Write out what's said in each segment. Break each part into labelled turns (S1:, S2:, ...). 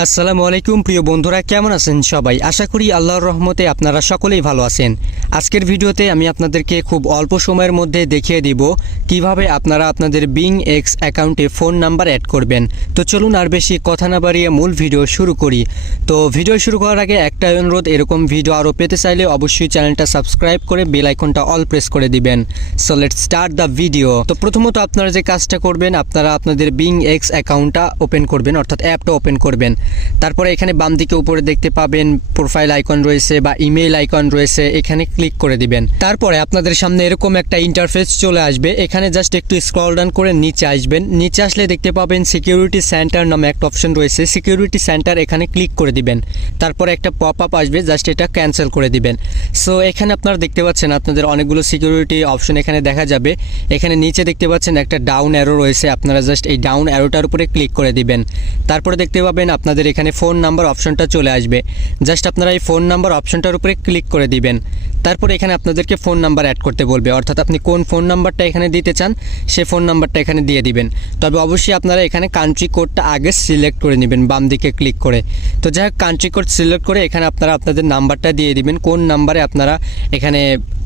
S1: আসসালামু আলাইকুম, প্রিয় বন্ধুরা, কেমন আছেন সবাই? আশা করি আল্লাহর রহমতে আপনারা সকলেই ভালো আছেন। আজকের ভিডিওতে আমি আপনাদেরকে খুব অল্প সময়ের মধ্যে দেখিয়ে দিব কীভাবে আপনারা আপনাদের বিং এক্স অ্যাকাউন্টে ফোন নাম্বার অ্যাড করবেন। তো চলুন আর বেশি কথা না বাড়িয়ে মূল ভিডিও শুরু করি। তো ভিডিও শুরু করার আগে একটা অনুরোধ, এরকম ভিডিও আরও পেতে চাইলে অবশ্যই চ্যানেলটা সাবস্ক্রাইব করে বেল আইকনটা অল প্রেস করে দিবেন। So let start the video. তো প্রথমত আপনারা যে কাজটা করবেন, আপনারা আপনাদের বিং এক্স অ্যাকাউন্টটা ওপেন করবেন, অর্থাৎ অ্যাপটা ওপেন করবেন। তারপরে এখানে বাম দিকে উপরে দেখতে পাবেন প্রোফাইল আইকন রয়েছে বা ইমেইল আইকন রয়েছে, এখানে ক্লিক করে দিবেন। তারপরে আপনাদের সামনে এরকম একটা ইন্টারফেস চলে আসবে। এখানে জাস্ট একটু স্ক্রল ডাউন করে নিচে আসবেন। নিচে আসলে দেখতে পাবেন সিকিউরিটি সেন্টার নামে একটা অপশন রয়েছে। সিকিউরিটি সেন্টার এখানে ক্লিক করে দিবেন। তারপরে একটা পপ আপ আসবে জাস্ট এটা ক্যান্সেল করে দিবেন। সো এখানে আপনারা দেখতে পাচ্ছেন আপনাদের অনেকগুলো সিকিউরিটি অপশন এখানে দেখা যাবে। এখানে নিচে দেখতে পাচ্ছেন একটা ডাউন অ্যারো রয়েছে। আপনারা জাস্ট এই ডাউন অ্যারোটার উপরে ক্লিক করে দিবেন। তারপরে দেখতে পাবেন আপনাদের এখানে ফোন নাম্বার অপশনটা চলে আসবে। জাস্ট আপনারা এই ফোন নাম্বার অপশনটার উপরে ক্লিক করে দিবেন। তারপর এখানে আপনাদেরকে ফোন নাম্বার অ্যাড করতে বলবে। অর্থাৎ আপনি কোন ফোন নাম্বারটা এখানে দিতে চান, সে ফোন নাম্বারটা এখানে দিয়ে দিবেন। তবে অবশ্যই আপনারা এখানে কান্ট্রি কোডটা আগে সিলেক্ট করে নেবেন, বাম দিকে ক্লিক করে। তো যাই হোক কান্ট্রি কোড সিলেক্ট করে এখানে আপনারা আপনাদের নাম্বারটা দিয়ে দিবেন। কোন নাম্বারে আপনারা এখানে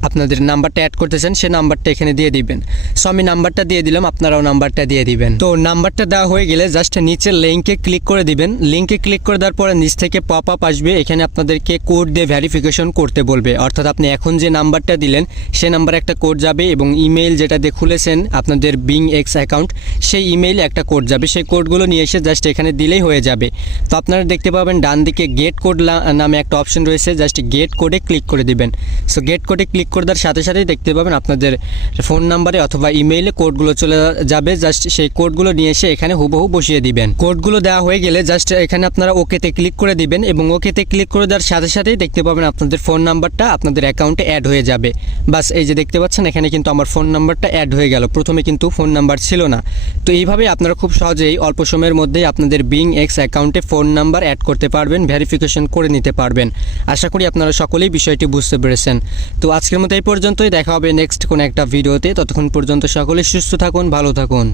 S1: আপনাদের নাম্বারটা অ্যাড করতে চান সে নাম্বারটা এখানে দিয়ে দিবেন। সো আমি নাম্বারটা দিয়ে দিলাম, আপনারাও নাম্বারটা দিয়ে দিবেন। তো নাম্বারটা দেওয়া হয়ে গেলে জাস্ট নিচে লিঙ্কে ক্লিক করে দিবেন। লিঙ্কে ক্লিক করে দেওয়ার পরে নিচ থেকে পপ আপ আসবে, এখানে আপনাদেরকে কোড দিয়ে ভেরিফিকেশন করতে বলবে। অর্থাৎ আপনি এখন যে নাম্বারটা দিলেন, সে নাম্বারে একটা কোড যাবে এবং ইমেইল যেটা দিয়ে খুলেছেন আপনাদের বিং এক্স অ্যাকাউন্ট সেই ইমেইলে একটা কোড যাবে। সেই কোডগুলো নিয়ে এসে জাস্ট এখানে দিলেই হয়ে যাবে। তো আপনারা দেখতে পাবেন, ডান দিকে গেট কোড নামে একটা অপশন রয়েছে জাস্ট গেট কোডে ক্লিক করে দিবেন। সো গেট কোডে ক্লিক করে দেওয়ার সাথে সাথেই দেখতে পাবেন আপনাদের ফোন নাম্বারে অথবা ইমেইলে কোডগুলো চলে যাবে। জাস্ট সেই কোডগুলো নিয়ে এসে এখানে হুবহু বসিয়ে দিবেন। কোডগুলো দেওয়া হয়ে গেলে জাস্ট এখানে আপনারা ওকেতে ক্লিক করে দিবেন এবং ওকেতে ক্লিক করে দেওয়ার সাথে সাথেই দেখতে পাবেন আপনাদের ফোন নাম্বারটা আপনাদের অ্যাকাউন্টে অ্যাড হয়ে যাবে। বাস এই যে দেখতে পাচ্ছেন, এখানে কিন্তু আমার ফোন নাম্বারটা অ্যাড হয়ে গেল। প্রথমে কিন্তু ফোন নাম্বার ছিল না। তো এইভাবে আপনারা খুব সহজেই অল্প সময়ের মধ্যেই আপনাদের বিং এক্স অ্যাকাউন্টে ফোন নাম্বার অ্যাড করতে পারবেন, ভেরিফিকেশন করে নিতে পারবেন। আশা করি আপনারা সকলেই বিষয়টি বুঝতে পেরেছেন। তো আজকের মতো এই পর্যন্তই। দেখা হবে নেক্সট কোনো একটা ভিডিওতে ততক্ষণ পর্যন্ত সকলে সুস্থ থাকুন, ভালো থাকুন।